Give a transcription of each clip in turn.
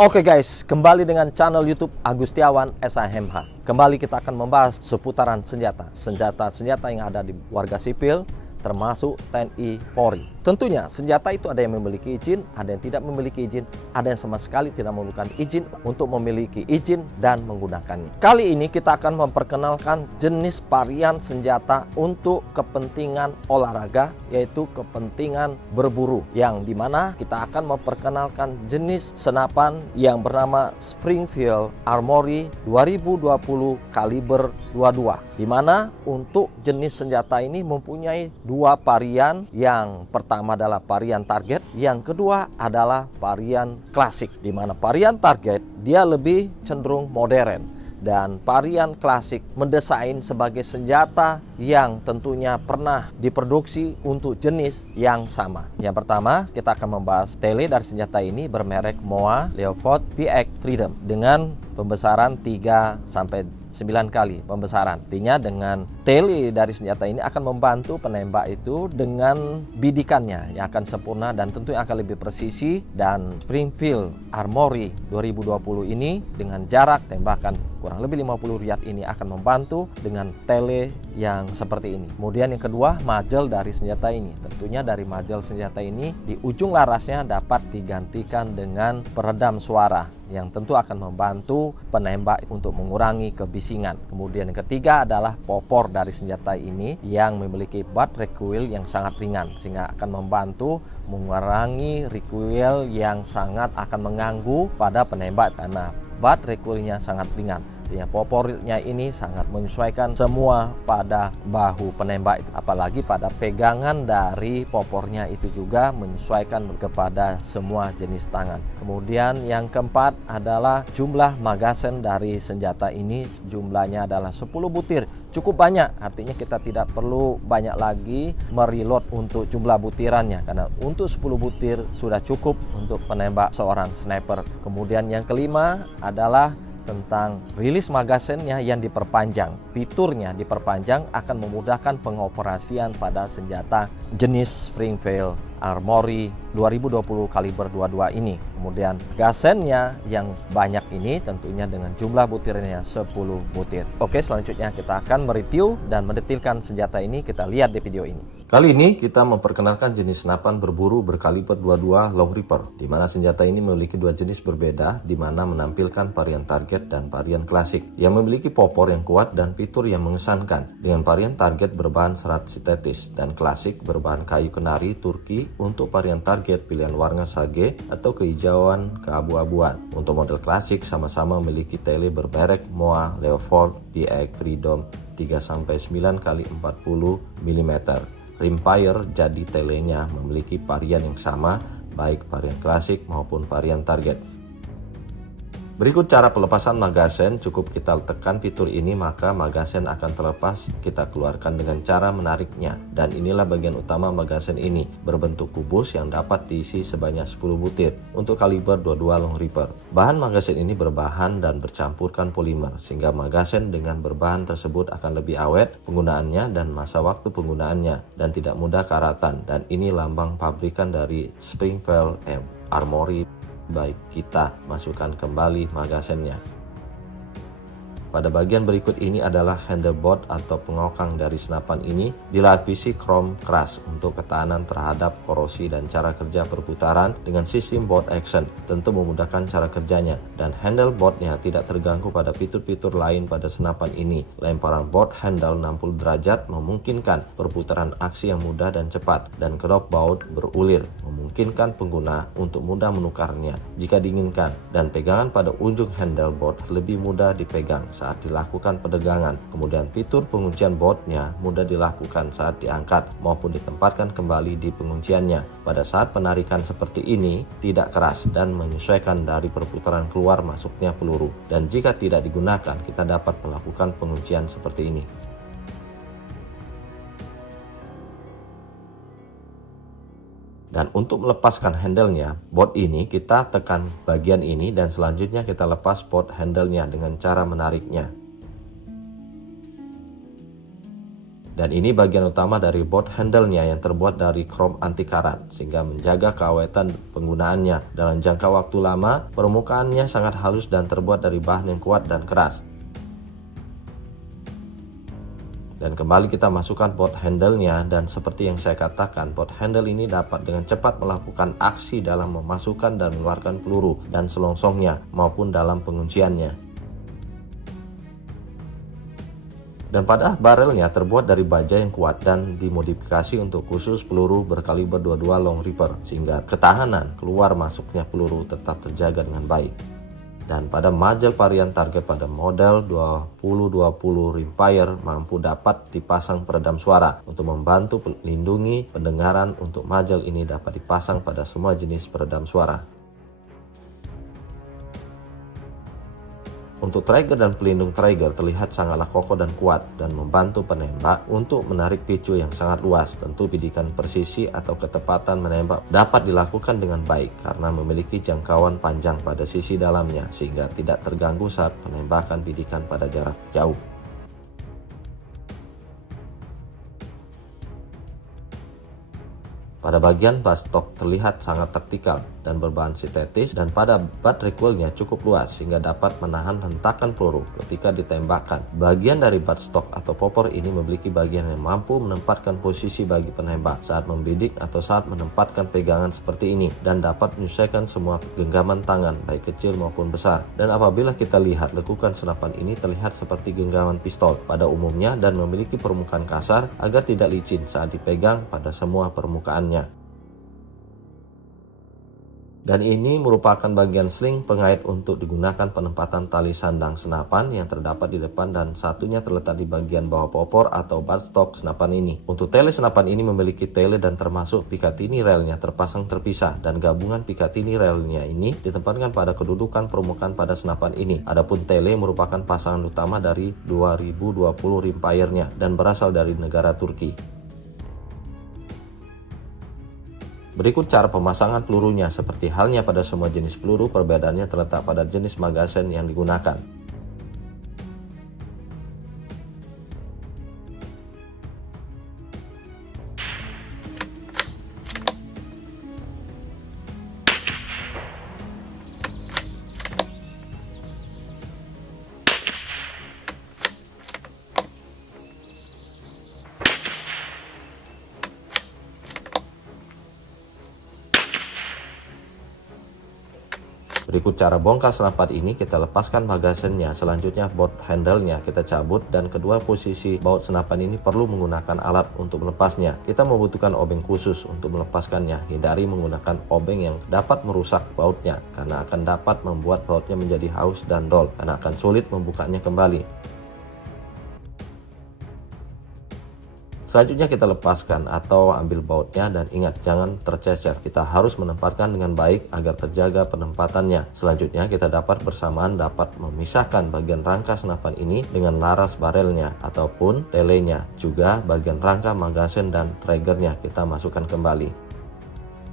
Oke guys, kembali dengan channel YouTube Agustiawan SHMH. Kembali kita akan membahas seputaran senjata yang ada di warga sipil, termasuk TNI Polri. Tentunya senjata itu ada yang memiliki izin, ada yang tidak memiliki izin, ada yang sama sekali tidak memerlukan izin untuk memiliki izin dan menggunakannya. Kali ini kita akan memperkenalkan jenis varian senjata untuk kepentingan olahraga, yaitu kepentingan berburu, yang dimana kita akan memperkenalkan jenis senapan yang bernama Springfield Armory 2020 kaliber 22, dimana untuk jenis senjata ini mempunyai dua varian. Yang pertama adalah varian target, yang kedua adalah varian klasik, di mana varian target dia lebih cenderung modern dan varian klasik mendesain sebagai senjata yang tentunya pernah diproduksi untuk jenis yang sama. Yang pertama kita akan membahas tele dari senjata ini bermerek MOA Leopard PX Freedom dengan pembesaran 3 sampai 9 kali pembesaran. Artinya dengan tele dari senjata ini akan membantu penembak itu dengan bidikannya yang akan sempurna dan tentu akan lebih presisi. Dan Springfield Armory 2020 ini dengan jarak tembakan kurang lebih 50 yard ini akan membantu dengan tele yang seperti ini. Kemudian yang kedua, muzzle dari senjata ini. Tentunya dari muzzle senjata ini di ujung larasnya dapat digantikan dengan peredam suara yang tentu akan membantu penembak untuk mengurangi kebisingan. Kemudian yang ketiga adalah popor dari senjata ini yang memiliki butt recoil yang sangat ringan, sehingga akan membantu mengurangi recoil yang sangat akan mengganggu pada penembak karena butt recoilnya sangat ringan. Popornya ini sangat menyesuaikan semua pada bahu penembak itu, apalagi pada pegangan dari popornya itu juga menyesuaikan kepada semua jenis tangan. Kemudian yang keempat adalah jumlah magazen dari senjata ini, jumlahnya adalah 10 butir, cukup banyak, artinya kita tidak perlu banyak lagi mereload untuk jumlah butirannya karena untuk 10 butir sudah cukup untuk penembak seorang sniper. Kemudian yang kelima adalah tentang rilis magazennya yang diperpanjang. Fiturnya diperpanjang akan memudahkan pengoperasian pada senjata jenis Springfield Armory 2020 kaliber 22 ini. Kemudian magazennya yang banyak ini tentunya dengan jumlah butirannya 10 butir. Oke, selanjutnya kita akan mereview dan mendetailkan senjata ini. Kita lihat di video ini. Kali ini kita memperkenalkan jenis senapan berburu berkaliber 22 Long Reaper, di mana senjata ini memiliki dua jenis berbeda, di mana menampilkan varian target dan varian klasik, yang memiliki popor yang kuat dan fitur yang mengesankan, dengan varian target berbahan serat sintetis dan klasik berbahan kayu kenari Turki. Untuk varian target pilihan warna sage atau kehijauan keabu-abuan. Untuk model klasik sama-sama memiliki tele bermerek MOA Leopard PX Freedom 3-9 x 40 mm. Rimfire jadi telenya memiliki varian yang sama, baik varian klasik maupun varian target. Berikut cara pelepasan magazen. Cukup kita tekan fitur ini maka magazen akan terlepas. Kita keluarkan dengan cara menariknya. Dan inilah bagian utama magazen ini, berbentuk kubus yang dapat diisi sebanyak 10 butir untuk kaliber 22 Long Reaper. Bahan magazen ini berbahan dan bercampurkan polimer, sehingga magazen dengan berbahan tersebut akan lebih awet penggunaannya dan masa waktu penggunaannya dan tidak mudah karatan. Dan ini lambang pabrikan dari Springfield Armory. Baik, kita masukkan kembali magazennya. Pada bagian berikut ini adalah handleboard atau pengokang dari senapan ini, dilapisi krom keras untuk ketahanan terhadap korosi dan cara kerja perputaran dengan sistem bolt action, tentu memudahkan cara kerjanya, dan handleboardnya tidak terganggu pada fitur-fitur lain pada senapan ini. Lemparan bolt handle 60 derajat memungkinkan perputaran aksi yang mudah dan cepat, dan knob baut berulir memungkinkan pengguna untuk mudah menukarnya jika diinginkan, dan pegangan pada ujung handleboard lebih mudah dipegang saat dilakukan peregangan. Kemudian fitur penguncian boutnya mudah dilakukan saat diangkat maupun ditempatkan kembali di pengunciannya. Pada saat penarikan seperti ini tidak keras dan menyesuaikan dari perputaran keluar masuknya peluru, dan jika tidak digunakan kita dapat melakukan penguncian seperti ini. Dan untuk melepaskan handle-nya, bolt ini kita tekan bagian ini dan selanjutnya kita lepas bolt handle-nya dengan cara menariknya. Dan ini bagian utama dari bolt handle-nya yang terbuat dari krom anti karat, sehingga menjaga keawetan penggunaannya. Dalam jangka waktu lama, permukaannya sangat halus dan terbuat dari bahan yang kuat dan keras. Dan kembali kita masukkan bolt handle-nya, dan seperti yang saya katakan, bolt handle ini dapat dengan cepat melakukan aksi dalam memasukkan dan mengeluarkan peluru dan selongsongnya maupun dalam pengunciannya. Dan pada barelnya terbuat dari baja yang kuat dan dimodifikasi untuk khusus peluru berkaliber 22 Long Reaper, sehingga ketahanan keluar masuknya peluru tetap terjaga dengan baik. Dan pada muzzle varian target pada model 2020 Rimfire mampu dapat dipasang peredam suara untuk membantu melindungi pendengaran. Untuk muzzle ini dapat dipasang pada semua jenis peredam suara. Untuk trigger dan pelindung trigger terlihat sangatlah kokoh dan kuat dan membantu penembak untuk menarik picu yang sangat luas. Tentu bidikan presisi atau ketepatan menembak dapat dilakukan dengan baik karena memiliki jangkauan panjang pada sisi dalamnya, sehingga tidak terganggu saat penembakan bidikan pada jarak jauh. Pada bagian butt stock terlihat sangat taktikal dan berbahan sintetis, dan pada butt recoilnya cukup luas sehingga dapat menahan hentakan peluru ketika ditembakkan. Bagian dari butt stock atau popor ini memiliki bagian yang mampu menempatkan posisi bagi penembak saat membidik atau saat menempatkan pegangan seperti ini, dan dapat menyesuaikan semua genggaman tangan baik kecil maupun besar. Dan apabila kita lihat, lekukan senapan ini terlihat seperti genggaman pistol pada umumnya dan memiliki permukaan kasar agar tidak licin saat dipegang pada semua permukaannya. Dan ini merupakan bagian sling pengait untuk digunakan penempatan tali sandang senapan yang terdapat di depan, dan satunya terletak di bagian bawah popor atau buttstock senapan ini. Untuk tele senapan ini memiliki tele dan termasuk Picatinny railnya terpasang terpisah, dan gabungan Picatinny railnya ini ditempatkan pada kedudukan permukaan pada senapan ini. Adapun tele merupakan pasangan utama dari 2020 Rimfire-nya dan berasal dari negara Turki. Berikut cara pemasangan pelurunya. Seperti halnya pada semua jenis peluru, perbedaannya terletak pada jenis magazen yang digunakan. Berikut cara bongkar senapan ini. Kita lepaskan magazennya, selanjutnya bolt handle-nya kita cabut, dan kedua posisi baut senapan ini perlu menggunakan alat untuk melepasnya. Kita membutuhkan obeng khusus untuk melepaskannya. Hindari menggunakan obeng yang dapat merusak bautnya karena akan dapat membuat bautnya menjadi haus dan dol karena akan sulit membukanya kembali. Selanjutnya kita lepaskan atau ambil bautnya, dan ingat jangan tercecer. Kita harus menempatkan dengan baik agar terjaga penempatannya. Selanjutnya kita dapat memisahkan bagian rangka senapan ini dengan laras barelnya ataupun telenya. Juga bagian rangka magazen dan triggernya kita masukkan kembali.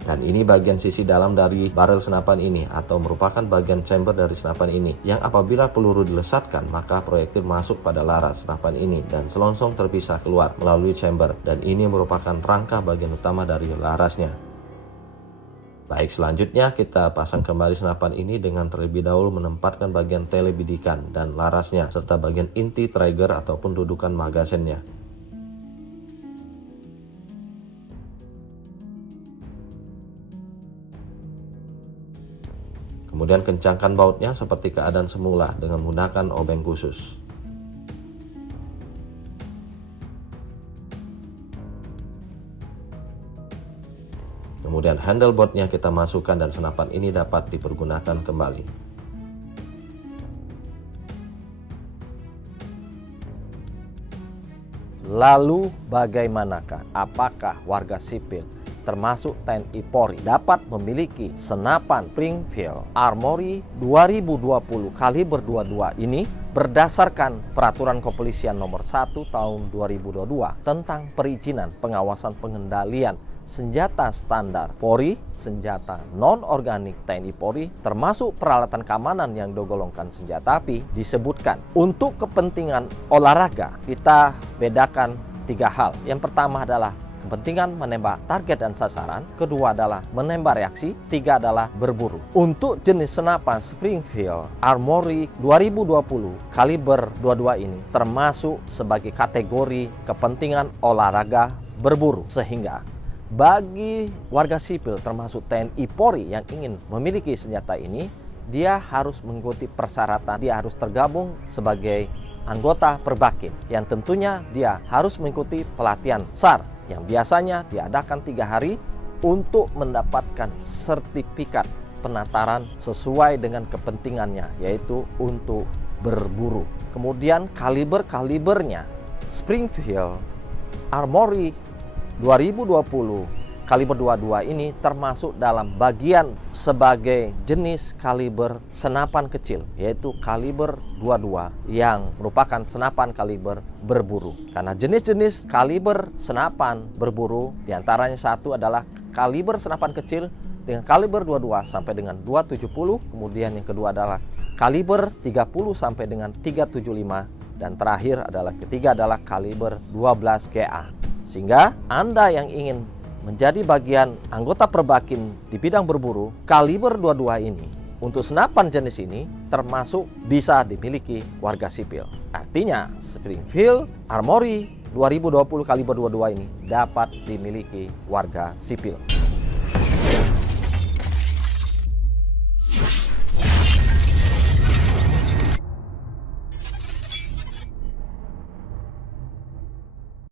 Dan ini bagian sisi dalam dari barel senapan ini atau merupakan bagian chamber dari senapan ini, yang apabila peluru dilesatkan maka proyektil masuk pada laras senapan ini dan selongsong terpisah keluar melalui chamber, dan ini merupakan rangka bagian utama dari larasnya. Baik, selanjutnya kita pasang kembali senapan ini dengan terlebih dahulu menempatkan bagian tele bidikan dan larasnya serta bagian inti trigger ataupun dudukan magazennya. Kemudian kencangkan bautnya seperti keadaan semula dengan menggunakan obeng khusus. Kemudian handle boardnya kita masukkan dan senapan ini dapat dipergunakan kembali. Lalu bagaimanakah? Apakah warga sipil termasuk TNI Polri dapat memiliki senapan Springfield Armory 2020 kaliber 22 ini berdasarkan Peraturan Kepolisian Nomor 1 Tahun 2022 tentang perizinan pengawasan pengendalian senjata standar Polri, senjata non-organik TNI Polri, termasuk peralatan keamanan yang digolongkan senjata api, disebutkan untuk kepentingan olahraga. Kita bedakan 3 hal. Yang pertama adalah kepentingan menembak target dan sasaran, kedua adalah menembak reaksi, 3 adalah berburu. Untuk jenis senapan Springfield Armory 2020 kaliber 22 ini termasuk sebagai kategori kepentingan olahraga berburu, sehingga bagi warga sipil termasuk TNI Polri yang ingin memiliki senjata ini, dia harus mengikuti persyaratan, dia harus tergabung sebagai anggota Perbakin yang tentunya dia harus mengikuti pelatihan SAR yang biasanya diadakan 3 hari untuk mendapatkan sertifikat penataran sesuai dengan kepentingannya, yaitu untuk berburu. Kemudian kalibernya Springfield Armory 2020 kaliber 22 ini termasuk dalam bagian sebagai jenis kaliber senapan kecil, yaitu kaliber 22 yang merupakan senapan kaliber berburu. Karena jenis-jenis kaliber senapan berburu diantaranya satu adalah kaliber senapan kecil dengan kaliber 22 sampai dengan 270, kemudian yang kedua adalah kaliber 30 sampai dengan 375, dan terakhir adalah ketiga adalah kaliber 12 GA. Sehingga Anda yang ingin menjadi bagian anggota Perbakin di bidang berburu, kaliber 22 ini untuk senapan jenis ini termasuk bisa dimiliki warga sipil. Artinya Springfield Armory 2020 kaliber 22 ini dapat dimiliki warga sipil.